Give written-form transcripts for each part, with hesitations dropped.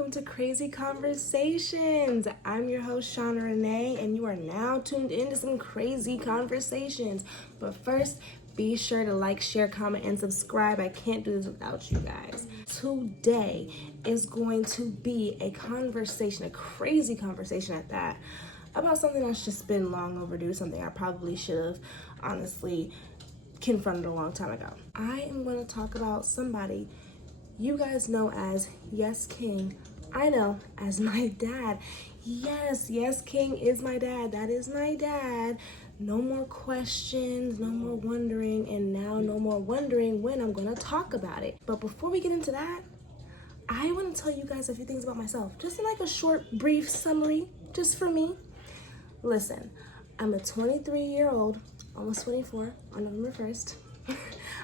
welcome to Crazy Conversations. I'm your host, Shauna Renee, and you are now tuned into some crazy conversations. But first, be sure to like, share, comment, and subscribe. I can't do this without you guys. Today is going to be a conversation, a crazy conversation at that, about something that's just been long overdue, something I probably should have honestly confronted a long time ago. I am going to talk about somebody you guys know as Yes King. I know as my dad. Yes, King is my dad. That is my dad. No more questions, no more wondering, and now no more wondering when I'm gonna talk about it. But before we get into that, I want to tell you guys a few things about myself. Just like a short, brief summary, just for me. Listen, I'm a 23-year-old, almost 24 on November 1st.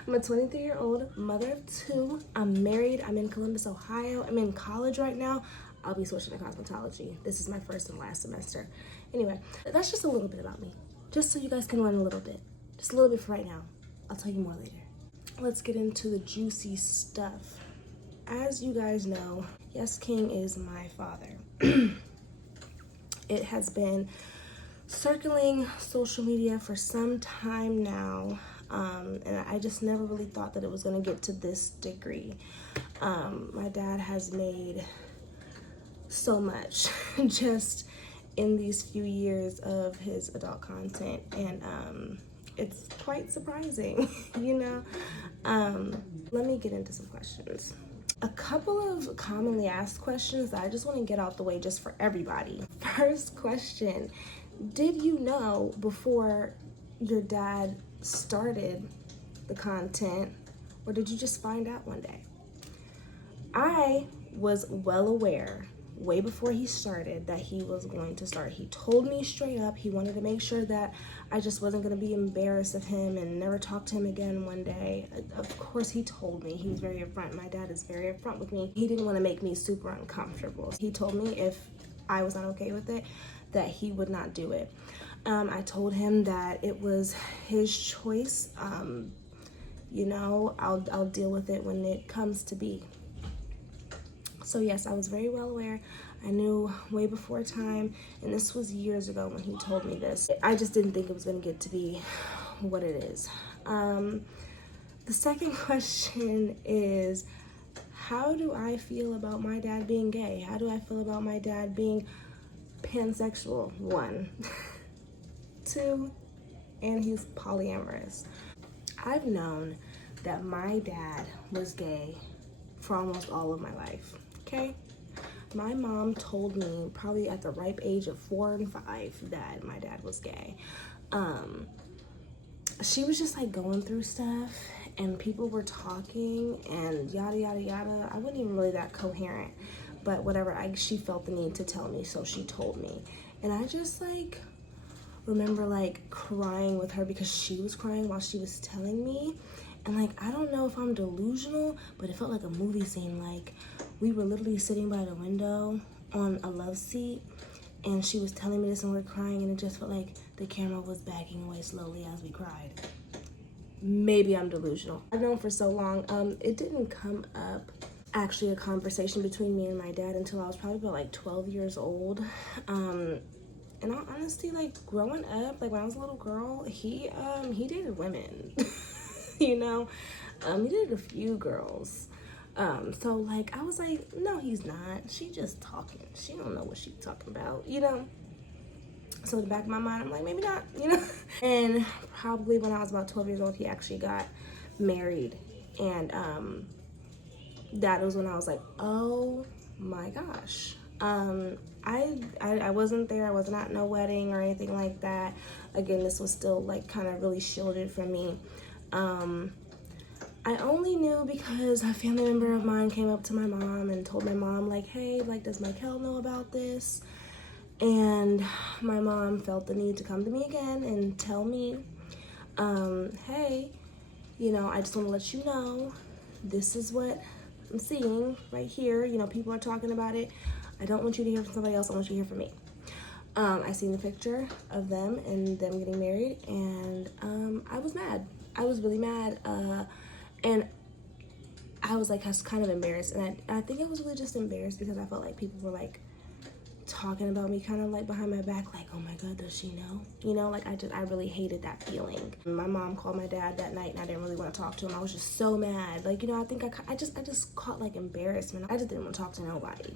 I'm a 23-year-old mother of two. I'm married. I'm in Columbus, Ohio. I'm in college right now. I'll be switching to cosmetology. This is my first and last semester. Anyway, that's just a little bit about me. Just so you guys can learn a little bit. Just a little bit for right now. I'll tell you more later. Let's get into the juicy stuff. As you guys know, Yes King is my father. It has been circling social media for some time now. And I just never really thought that it was going to get to this degree. My dad has made so much just in these few years of his adult content, and it's quite surprising, you know. Let me get into some questions. A couple of commonly asked questions that I just want to get out the way just for everybody. First question, did you know before your dad started the content, or did you just find out one day? I was well aware way before he started that he was going to start. He told me straight up he wanted to make sure that I just wasn't going to be embarrassed of him and never talk to him again one day. Of course he told me. He was very upfront. My dad is very upfront with me. He didn't want to make me super uncomfortable. He told me if I was not okay with it, that he would not do it. I told him that it was his choice. You know, I'll deal with it when it comes to be. So yes, I was very well aware. I knew way before time, and this was years ago when he told me this. I just didn't think it was going to get to be what it is. The second question is, how do I feel about my dad being gay? How do I feel about my dad being pansexual? 1. 2, and he's polyamorous. I've known that my dad was gay for almost all of my life, okay? My mom told me probably at the ripe age of 4 and 5 that my dad was gay. She was just like going through stuff and people were talking and yada, yada, yada. I wasn't even really that coherent, but whatever, she felt the need to tell me, so she told me. And I just like remember like crying with her because she was crying while she was telling me. And like, I don't know if I'm delusional, but it felt like a movie scene. Like we were literally sitting by the window on a love seat and she was telling me this and we're crying, and it just felt like the camera was backing away slowly as we cried. Maybe I'm delusional. I've known for so long. It didn't come up, actually, a conversation between me and my dad until I was probably about like 12 years old. In all honesty, like growing up, like when I was a little girl, he dated women, you know, he dated a few girls. So like I was like, no, he's not. She just talking. She don't know what she's talking about, you know. So in the back of my mind, I'm like, maybe not, you know. And probably when I was about 12 years old, he actually got married, and that was when I was like, oh my gosh. I wasn't there. I was not in a wedding or anything like that. Again, this was still like kind of really shielded from me. I only knew because a family member of mine came up to my mom and told my mom like, hey, like, does Michael know about this? And my mom felt the need to come to me again and tell me, hey, you know, I just want to let you know, this is what I'm seeing right here. You know, people are talking about it. I don't want you to hear from somebody else. I want you to hear from me. I seen the picture of them and them getting married, and I was mad. I was really mad. And I was like, I was kind of embarrassed, and I think I was really just embarrassed because I felt like people were like talking about me kind of like behind my back, like, oh my god, does she know? You know, like I really hated that feeling. My mom called my dad that night and I didn't really want to talk to him. I was just so mad. Like, you know, I think I just caught like embarrassment. I just didn't want to talk to nobody.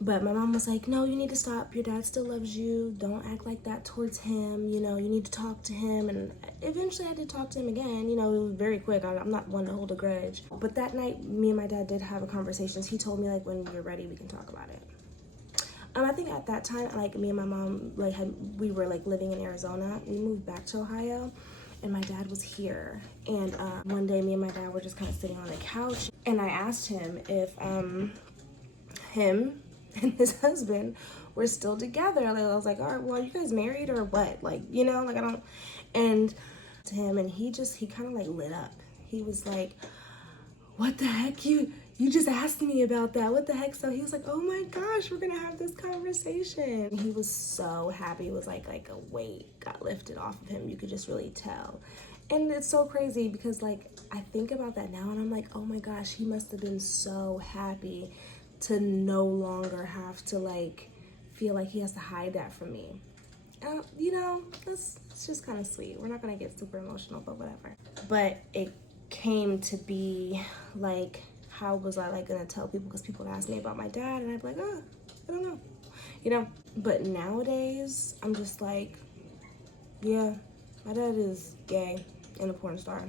But my mom was like, no, you need to stop. Your dad still loves you. Don't act like that towards him. You know, you need to talk to him. And eventually I did talk to him again. You know, it was very quick. I'm not one to hold a grudge. But that night, me and my dad did have a conversation. He told me, like, when you're ready, we can talk about it. I think at that time, like, me and my mom, like, we were, like, living in Arizona. We moved back to Ohio, and my dad was here. And one day, me and my dad were just kind of sitting on the couch. And I asked him if him and his husband were still together. Like, I was like, all right, well, are you guys married or what? Like, you know, like, I don't. And to him, and he kind of like lit up. He was like, what the heck? You just asked me about that. What the heck? So he was like, oh my gosh, we're gonna have this conversation. He was so happy. It was like a weight got lifted off of him. You could just really tell. And it's so crazy because, like, I think about that now and I'm like, oh my gosh, he must have been so happy to no longer have to, like, feel like he has to hide that from me. You know, it's just kind of sweet. We're not gonna get super emotional, but whatever. But it came to be like, how was I, like, gonna tell people? Because people would ask me about my dad and I'd be like, oh, I don't know, you know. But nowadays I'm just like, yeah, my dad is gay and a porn star.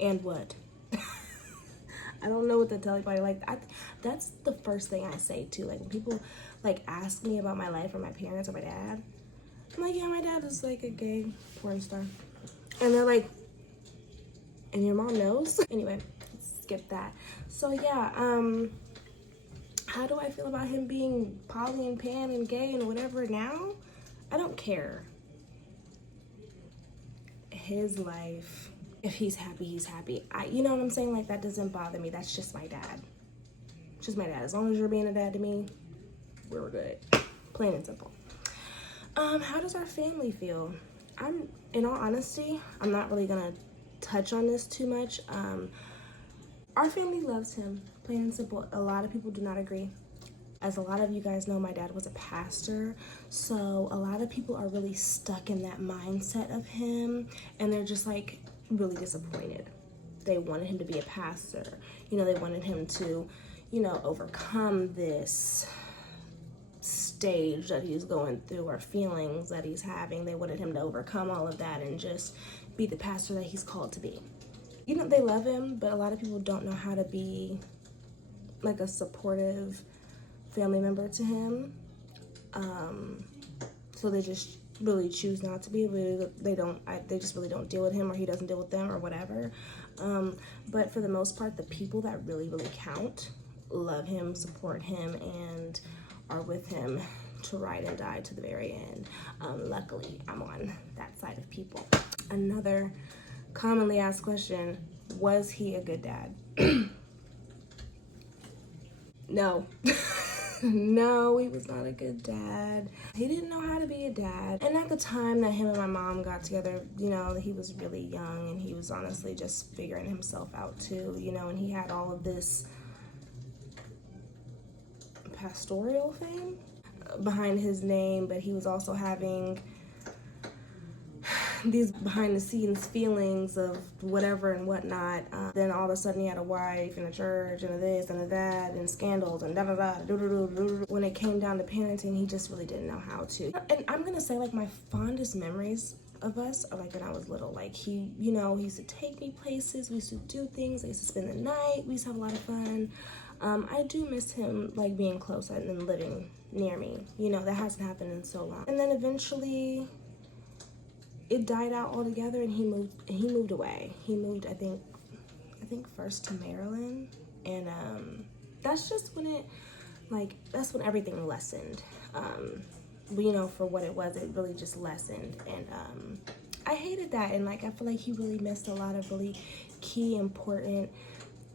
And what? I don't know what to tell anybody. Like, that's the first thing I say too. Like, when people like ask me about my life or my parents or my dad, I'm like, yeah, my dad is like a gay porn star. And they're like, and your mom knows? Anyway, let's skip that. So yeah, how do I feel about him being poly and pan and gay and whatever now? I don't care. His life. If he's happy, he's happy. You know what I'm saying? Like, that doesn't bother me. That's just my dad. It's just my dad. As long as you're being a dad to me, we're good. Plain and simple. How does our family feel? In all honesty, I'm not really gonna touch on this too much. Our family loves him. Plain and simple. A lot of people do not agree. As a lot of you guys know, my dad was a pastor, so a lot of people are really stuck in that mindset of him, and they're just like really disappointed. They wanted him to be a pastor. You know, they wanted him to, you know, overcome this stage that he's going through or feelings that he's having. They wanted him to overcome all of that and just be the pastor that he's called to be. You know, they love him, but a lot of people don't know how to be like a supportive family member to him. So they just really choose not to be. They just really don't deal with him, or he doesn't deal with them, or whatever. But for the most part, the people that really count love him, support him, and are with him to ride and die to the very end. Luckily, I'm on that side of people. Another commonly asked question, was he a good dad? No. No, he was not a good dad. He didn't know how to be a dad. And at the time that him and my mom got together, you know, he was really young and he was honestly just figuring himself out too, you know, and he had all of this pastoral thing behind his name, but he was also having these behind the scenes feelings of whatever and whatnot. Then all of a sudden he had a wife and a church and a this and a that and scandals and da da da do do do do. When it came down to parenting, he just really didn't know how to. And I'm gonna say, like, my fondest memories of us are like when I was little. Like, he, you know, he used to take me places, we used to do things, I used to spend the night, we used to have a lot of fun. I do miss him, like, being close and living near me. You know, that hasn't happened in so long. And then eventually it died out altogether, and he moved away. He moved, I think first to Maryland, and that's just when that's when everything lessened. You know, for what it was, it really just lessened, and I hated that, and like I feel like he really missed a lot of really key important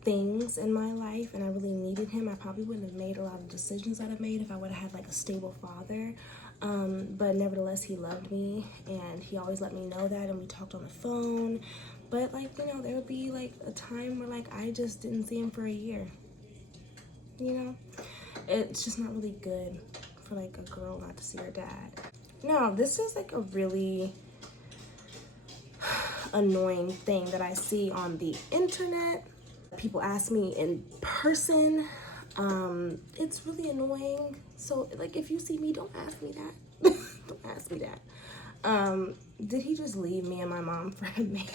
things in my life, and I really needed him. I probably wouldn't have made a lot of decisions that I made if I would have had like a stable father. But nevertheless, he loved me, and he always let me know that, and we talked on the phone. But like, you know, there would be like a time where like I just didn't see him for a year. You know, it's just not really good for like a girl not to see her dad. Now, this is like a really annoying thing that I see on the internet. People ask me in person. It's really annoying. So like, if you see me, don't ask me that. Don't ask me that. Did he just leave me and my mom for a man?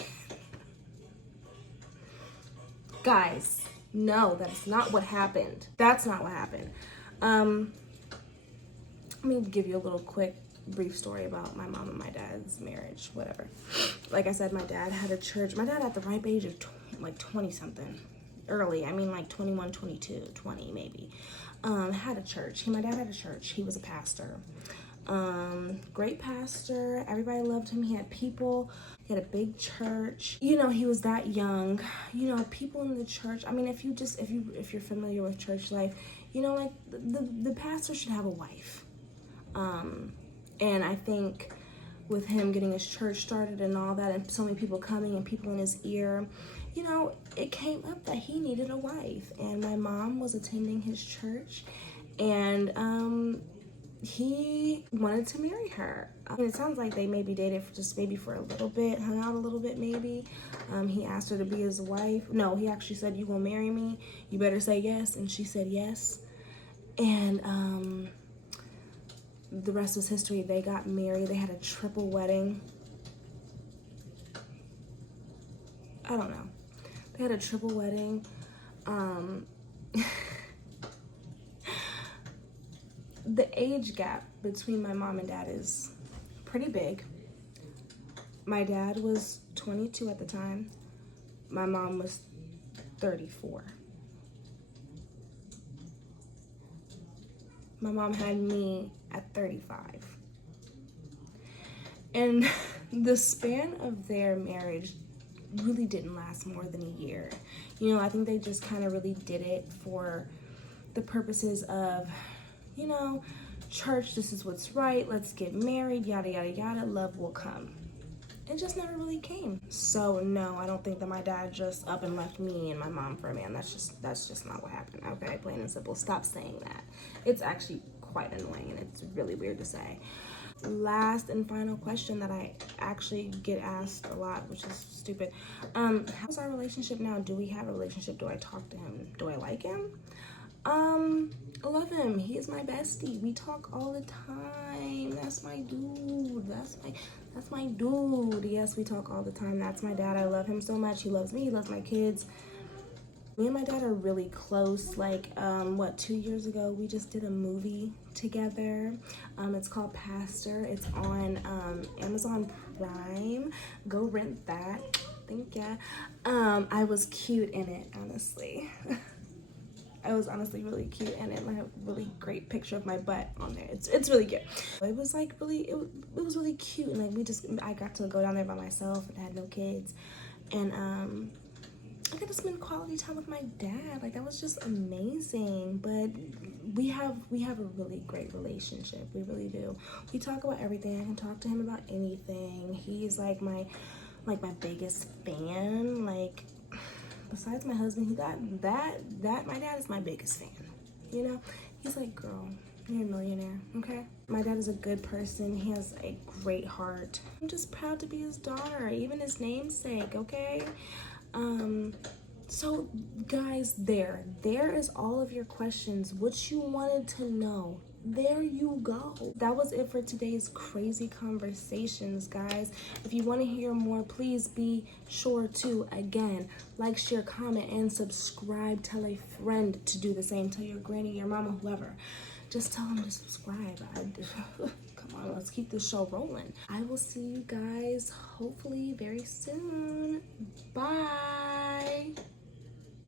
Guys, no, that's not what happened. That's not what happened. Let me give you a little quick brief story about my mom and my dad's marriage, whatever. Like I said, my dad had a church. My dad at the ripe age of like 20 something, early, I mean like 21, 22, 20 maybe, had a church. My dad had a church. He was a pastor. Great pastor. Everybody loved him. He had people. He had a big church. You know, he was that young. You know, people in the church. I mean, if you're familiar with church life, you know, like the pastor should have a wife. And I think with him getting his church started and all that, and so many people coming and people in his ear, you know, it came up that he needed a wife. And my mom was attending his church, and he wanted to marry her. It sounds like they maybe dated for a little bit, hung out a little bit maybe. He asked her to be his wife. No, he actually said, "You gonna marry me? You better say yes." And she said yes. And the rest was history. They got married. They had a triple wedding. I don't know. They had a triple wedding. The age gap between my mom and dad is pretty big. My dad was 22 at the time. My mom was 34. My mom had me at 35. And the span of their marriage really didn't last more than a year. You know, I think they just kind of really did it for the purposes of, you know, church, this is what's right, let's get married, yada, yada, yada, love will come. It just never really came. So no, I don't think that my dad just up and left me and my mom for a man. That's just not what happened. Okay, plain and simple. Stop saying that. It's actually quite annoying and it's really weird to say. Last and final question that I actually get asked a lot, which is stupid. How's our relationship now? Do we have a relationship? Do I talk to him? Do I like him? I love him. He is my bestie. We talk all the time. That's my dude. That's my dude. Yes, we talk all the time. That's my dad. I love him so much. He loves me. He loves my kids. Me and my dad are really close. Like, 2 years ago, we just did a movie together. It's called Pastor. It's on Amazon Prime. Go rent that. Thank ya. I was cute in it, honestly. I was honestly really cute in it. I have a really great picture of my butt on there. It's really cute. It was like really, it was really cute. And like I got to go down there by myself and I had no kids. And I got to spend quality time with my dad. Like, that was just amazing. But we have a really great relationship. We really do. We talk about everything. I can talk to him about anything. He's like my biggest fan. Like, besides my husband, that my dad is my biggest fan. You know, he's like, girl, you're a millionaire, okay? My dad is a good person. He has a great heart. I'm just proud to be his daughter, even his namesake, okay? So guys, there is all of your questions, what you wanted to know. There you go. That was it for today's crazy conversations, guys. If you want to hear more, please be sure to, again, like, share, comment, and subscribe. Tell a friend to do the same. Tell your granny, your mama, whoever. Just tell them to subscribe. Come on, let's keep this show rolling. I will see you guys hopefully very soon. Bye.